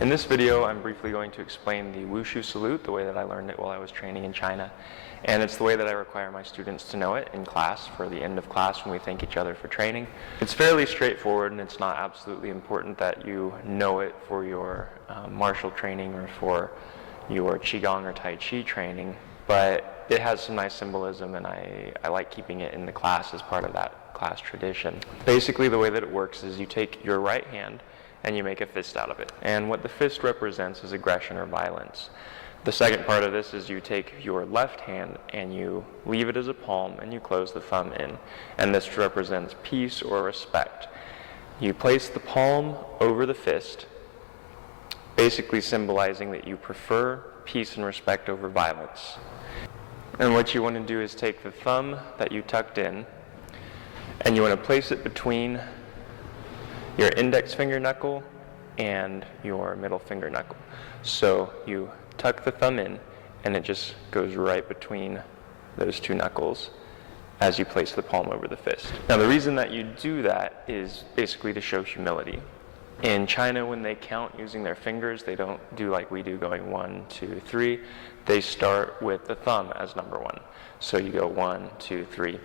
In this video, I'm briefly going to explain the Wushu Salute, the way that I learned it while I was training in China. And it's the way that I require my students to know it in class for the end of class when we thank each other for training. It's fairly straightforward, and it's not absolutely important that you know it for your martial training or for your Qigong or Tai Chi training, but it has some nice symbolism, and I like keeping it in the class as part of that class tradition. Basically, the way that it works is you take your right hand and you make a fist out of it. And what the fist represents is aggression or violence. The second part of this is you take your left hand and you leave it as a palm and you close the thumb in. And this represents peace or respect. You place the palm over the fist, basically symbolizing that you prefer peace and respect over violence. And what you want to do is take the thumb that you tucked in and you want to place it between your index finger knuckle and your middle finger knuckle. So you tuck the thumb in and it just goes right between those two knuckles as you place the palm over the fist. Now the reason that you do that is basically to show humility. In China, when they count using their fingers, they don't do like we do, going 1, 2, 3. They start with the thumb as number 1. So you go 1, 2, 3.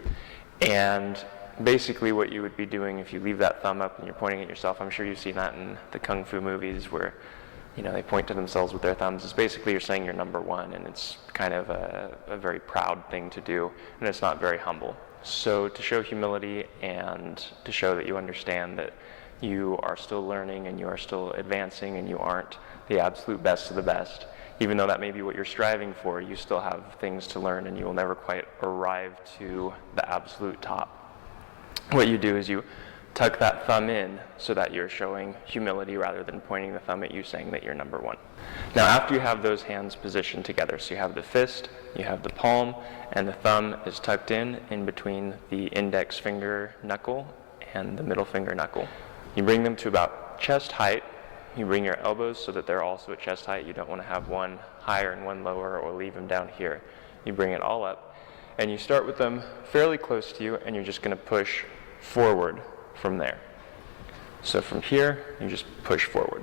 And basically what you would be doing if you leave that thumb up and you're pointing at yourself, I'm sure you've seen that in the Kung Fu movies where they point to themselves with their thumbs, is basically you're saying you're number 1, and it's kind of a very proud thing to do, and it's not very humble. So to show humility and to show that you understand that you are still learning and you are still advancing and you aren't the absolute best of the best, even though that may be what you're striving for, you still have things to learn and you will never quite arrive to the absolute top. What you do is you tuck that thumb in so that you're showing humility rather than pointing the thumb at you saying that you're number 1. Now after you have those hands positioned together, so you have the fist, you have the palm, and the thumb is tucked in between the index finger knuckle and the middle finger knuckle. You bring them to about chest height. You bring your elbows so that they're also at chest height. You don't want to have one higher and one lower or leave them down here. You bring it all up and you start with them fairly close to you, and you're just going to push forward from there. So from here, you just push forward.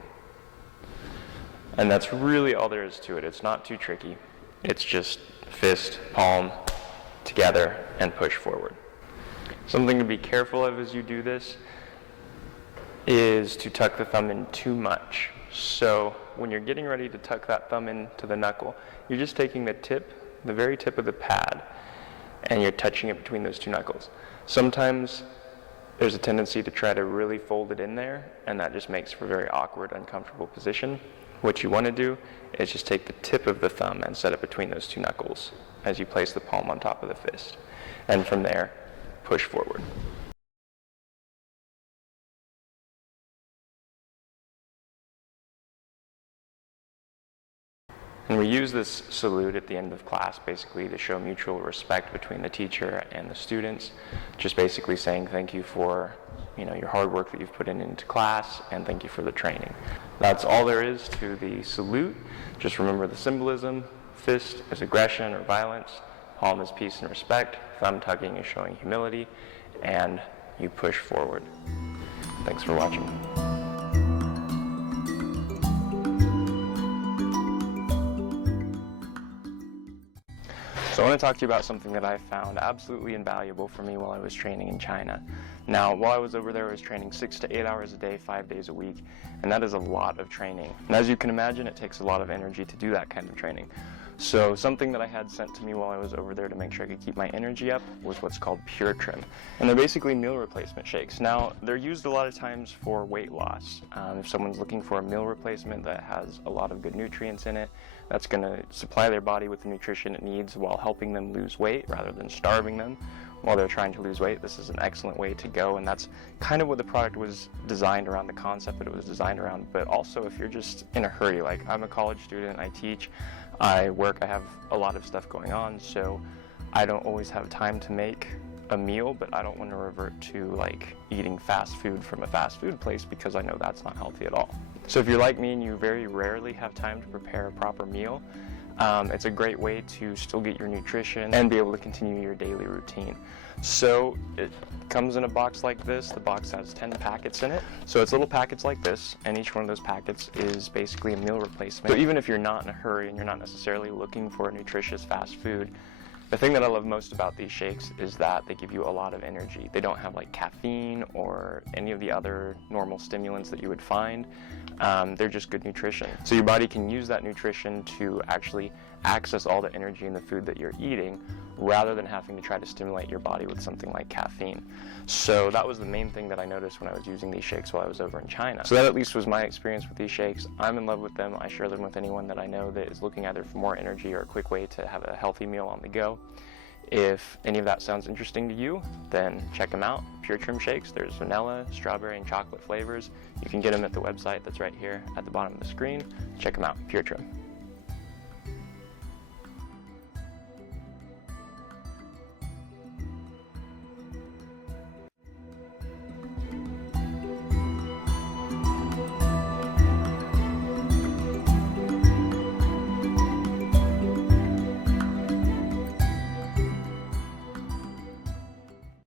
And that's really all there is to it. It's not too tricky. It's just fist, palm, together, and push forward. Something to be careful of as you do this is to tuck the thumb in too much. So when you're getting ready to tuck that thumb into the knuckle, you're just taking the tip, the very tip of the pad, and you're touching it between those two knuckles. Sometimes there's a tendency to try to really fold it in there, and that just makes for a very awkward, uncomfortable position. What you want to do is just take the tip of the thumb and set it between those two knuckles as you place the palm on top of the fist. And from there, push forward. And we use this salute at the end of class basically to show mutual respect between the teacher and the students, just basically saying thank you for your hard work that you've put into class, and thank you for the training. That's all there is to the salute. Just remember the symbolism. Fist is aggression or violence, palm is peace and respect, thumb tugging is showing humility, and you push forward. Thanks for watching. So I want to talk to you about something that I found absolutely invaluable for me while I was training in China. Now, while I was over there, I was training 6 to 8 hours a day, 5 days a week, and that is a lot of training. And as you can imagine, it takes a lot of energy to do that kind of training. So something that I had sent to me while I was over there to make sure I could keep my energy up was what's called Pure Trim. And they're basically meal replacement shakes. Now, they're used a lot of times for weight loss. If someone's looking for a meal replacement that has a lot of good nutrients in it, that's going to supply their body with the nutrition it needs while helping them lose weight rather than starving them while they're trying to lose weight. This is an excellent way to go, and that's kind of what the product was designed around, the concept that it was designed around. But also, if you're just in a hurry, like I'm a college student, I teach, I work, I have a lot of stuff going on, so I don't always have time to make a meal, but I don't want to revert to like eating fast food from a fast food place because I know that's not healthy at all. So if you're like me and you very rarely have time to prepare a proper meal, It's a great way to still get your nutrition and be able to continue your daily routine. So it comes in a box like this. The box has 10 packets in it. So it's little packets like this, and each one of those packets is basically a meal replacement. So even if you're not in a hurry and you're not necessarily looking for a nutritious fast food, the thing that I love most about these shakes is that they give you a lot of energy. They don't have like caffeine or any of the other normal stimulants that you would find. They're just good nutrition. So your body can use that nutrition to actually access all the energy in the food that you're eating, rather than having to try to stimulate your body with something like caffeine. So that was the main thing that I noticed when I was using these shakes while I was over in China. So that at least was my experience with these shakes. I'm in love with them. I share them with anyone that I know that is looking either for more energy or a quick way to have a healthy meal on the go. If any of that sounds interesting to you, then check them out. Pure Trim Shakes. There's vanilla, strawberry, and chocolate flavors. You can get them at the website that's right here at the bottom of the screen. Check them out. Pure Trim.